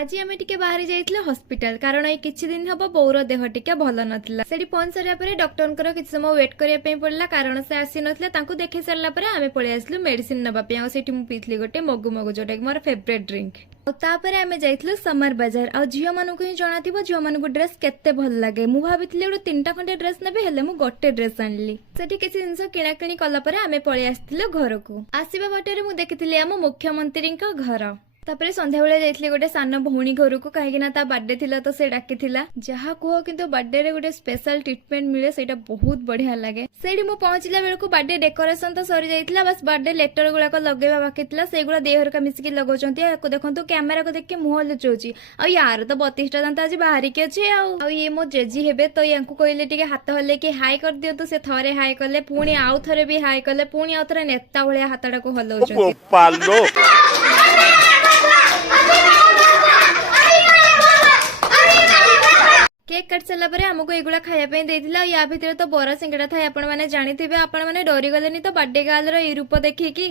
आज आम टे बाहरी जाइए हॉस्पिटल कारण ये किछि दिन हम बोर देह टिके भल नथिला सेठी पहुंच सारा पर डॉक्टर किछि समय वेट करिया पड़ला कारण से आसी नथिले तांको देखै सारला पर आमे पळे आसलु मेडिसिन नबा पे सेठी मु पीथली गोटे मगु मगु जोटा मोर फेवरेट ड्रिंक तापर आमे जाइथलु समर बाजार आ झियो मानकु ही जणाथिबो झियो मानकु ड्रेस केते भल लागे मु भाबितले गोटे तीनटा खंडे ड्रेस नेबे हेले मु गोटे ड्रेस आनली सेठी किछि जिंस किणा किणी कला पर आमे पळे आस्थिलु घरकु आसीबा बाटरे मु देखिथिले आम मुख्यमंत्री घर तापर संध्या बेले जाइथली गोटे सान भौणी घर को कहीं ता बर्थडे थिला तो से डाकी थिला जहा कह किंतु बर्थडे रे गोटे स्पेशल ट्रीटमेंट मिले सेटा बहुत बढ़िया लगे सेठी मु पहुंचला बेलको बर्थडे डेकोरेशन तो सरी जाइथला बस बर्थडे लेटर गुला को लगेबा बाकी थिला सेगुला देहर का मिसिकी लगौचंती याको देखंतु कैमरा को देख के मुह लुचौची आ यार तो 32 टा दांत आज बाहरी के अछि आ ये मो जेजी हेबे तो यांकु कहले टिके हाथ हले के हाई कर दियो तो से थरे हाई करले पुणी आउ थरे भी हाई करले पुणी आउ थरे नेता भलिया हाथडा को हलौचंती केक कट सारा पर आमको एगुला खायापी देइथिला या भितर तो बरा सिंगड़ा था आपण माने जानिथिबे आपण माने डरी गलेनी तो बर्थडे गर्ल रो ई रूप देखिकी।